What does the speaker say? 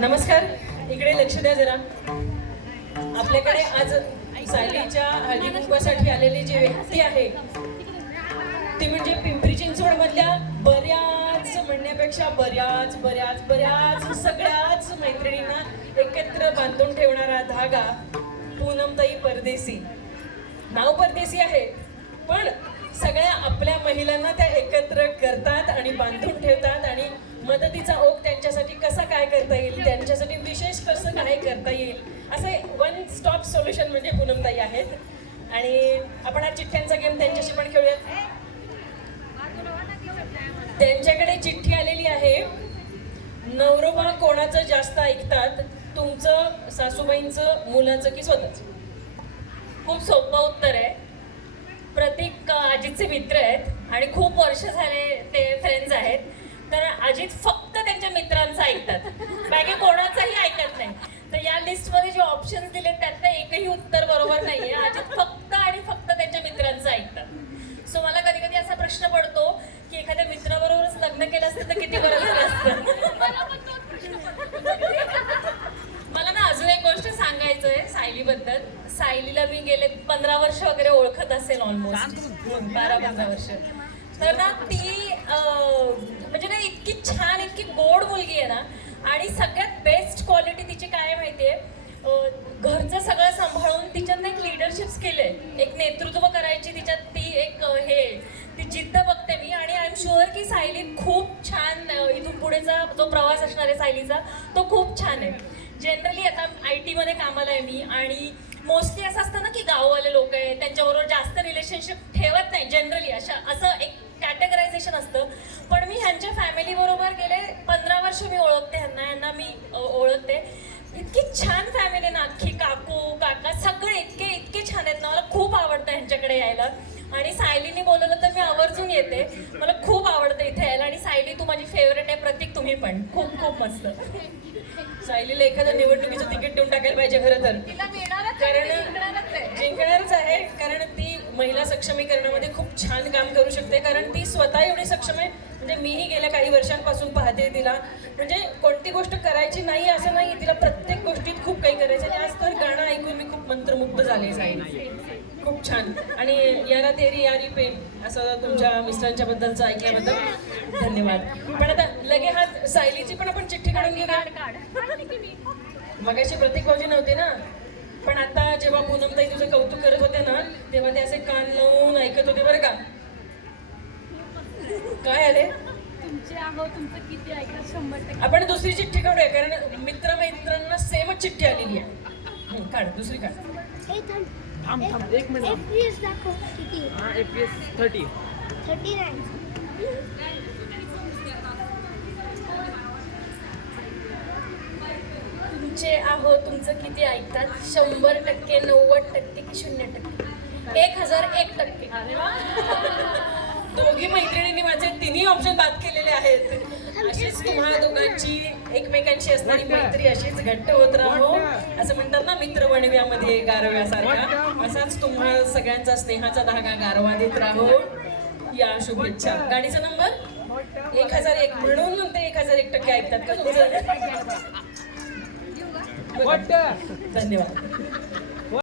नमस्कार, इकडे लक्ष द्या जरा. आपल्याकडे आज सायलीच्या हळदी कुंकवासाठी आलेली जी व्यक्ती आहे ती म्हणजे पिंपरी चिंचवड मधल्या बऱ्याच म्हणण्यापेक्षा बऱ्याच सगळ्याच मैत्रिणींना एकत्र बांधून ठेवणारा धागा पूनमताई परदेशी. नाव परदेशी आहे पण सगळ्या आपल्या महिलांना त्या एकत्र करतात आणि बांधून ठेवतात आणि मदतीचा ओघ त्यांच्यासाठी कसा काय करता येईल, त्यांच्यासाठी विशेष कसं काय करता येईल असे वन स्टॉप सोल्युशन म्हणजे पूनमताई आहेत. आणि आपण हा चिठ्ठ्यांचा गेम त्यांच्याशी पण खेळूयात. त्यांच्याकडे चिठ्ठी आलेली आहे. नवरोबा कोणाचं जास्त ऐकतात, तुमचं, सासूबाईंचं, मुलाचं की स्वतःच? खूप सोपं उत्तर आहे. प्रतीक अजितचे मित्र आहेत आणि खूप वर्ष झाले ते फ्रेंड्स आहेत. तर अजित फक्त त्यांच्या मित्रांचं ऐकतात, बाकी कोणाचंही ऐकत नाही. तर या लिस्टमध्ये जे ऑप्शन्स दिले त्यातलं एकही उत्तर बरोबर नाहीये. अजित फक्त आणि फक्त त्यांच्या मित्रांचं ऐकतात. सो मला कधी कधी असा प्रश्न पडतो की एखाद्या मित्राबरोबरच लग्न केलं असतं तर किती बरं झालं असतं. मला ना अजून एक गोष्ट सांगायचं आहे सायलीबद्दल. सायलीला मी गेले 15 वर्ष वगैरे ओळखत असेल, ऑलमोस्ट 12-15 वर्ष. तर ना ती म्हणजे ना इतकी छान, इतकी गोड मुलगी आहे ना. आणि सगळ्यात बेस्ट क्वालिटी तिची काय माहितीये, घरचं सगळं सांभाळून तिच्यात एक लिडरशिप स्किल आहे, एक नेतृत्व करायची तिच्यात ती जिद्द बघते मी. आणि आय एम शुअर की सायली खूप छान, इथून पुढेचा जो प्रवास असणार आहे सायलीचा तो खूप छान आहे. जनरली आता IT मध्ये कामाला आहे मी आणि मोस्टली असं असतं ना की गाववाले लोक आहेत त्यांच्याबरोबर जास्त रिलेशनशिप ठेवत नाही जनरली, असं एक कॅटेगरायझेशन असतं. पण मी ह्यांच्या फॅमिली बरोबर गेले 15 वर्ष मी ओळखते ह्यांना मी ओळखते. इतकी छान फॅमिली ना, अख्खी काकू काका सगळे इतके छान आहेत ना. मला खूप आवडतं ह्यांच्याकडे यायला आणि सायलीने बोलवलं तर मी आवर्जून येते. मला खूप आवडतं इथे यायला. आणि सायली तू माझी फेवरेट आहे, प्रतीक तुम्ही पण. खूप खूप मस्त. सायलीला एखादं निवडणुकीचं तिकीट देऊन टाकायला पाहिजे खरं तर, कारण जिंकणारच आहे. कारण ती महिला सक्षमीकरणामध्ये खूप छान काम करू शकते, कारण ती स्वतः एवढी सक्षम आहे. म्हणजे मीही गेल्या काही वर्षांपासून पाहते तिला. म्हणजे कोणती गोष्ट करायची नाही असं नाही, तिला प्रत्येक गोष्टीत खूप काही करायचं. आणि आज तर गाणं ऐकून मी खूप मंत्रमुग्ध झाले सायली. खूप छान. आणि यारा तेरी यारी पे असं तुमच्या मिस्टरांच्या बद्दलचं ऐकल्याबद्दल धन्यवाद. पण आता लगे हा सायलीची पण आपण चिठ्ठी काढून घेऊ. मगाशी प्रतीक भाऊजी नव्हते ना, पण आता जेव्हा पूनमताई तुझं कौतुक करत होते ना तेव्हा ते असे कान लावून ऐकत होते बरं का. काय आले? तुमचं किती ऐकतात 100%. आपण दुसरी चिठ्ठी काढूया, कारण मित्रांना सेमच चिठ्ठी आलेली आहे. काढ दुसरी काढ. थांब एक मिनिट. FPS दाखव किती. FPS 30. 39. तुमचे आहो तुमचं किती ऐकतात 100%, 90% की 0%? 1001%. दोघी मैत्रिणींनी माझे तिन्ही ऑप्शन बाद केलेले आहेत. अशीच तुम्हाला दोघांची एकमेकांशी असणारी मैत्री अशीच घट्ट होत राहो. असं म्हणतात ना, मित्र वणव्यामध्ये गारव्यासारखा, असाच तुम्हाला सगळ्यांचा स्नेहाचा धागा गारवा देत राहो. या शुभेच्छा. गाडीचा नंबर 1001 म्हणून ते 1001% ऐकतात का तुमचं? धन्यवाद.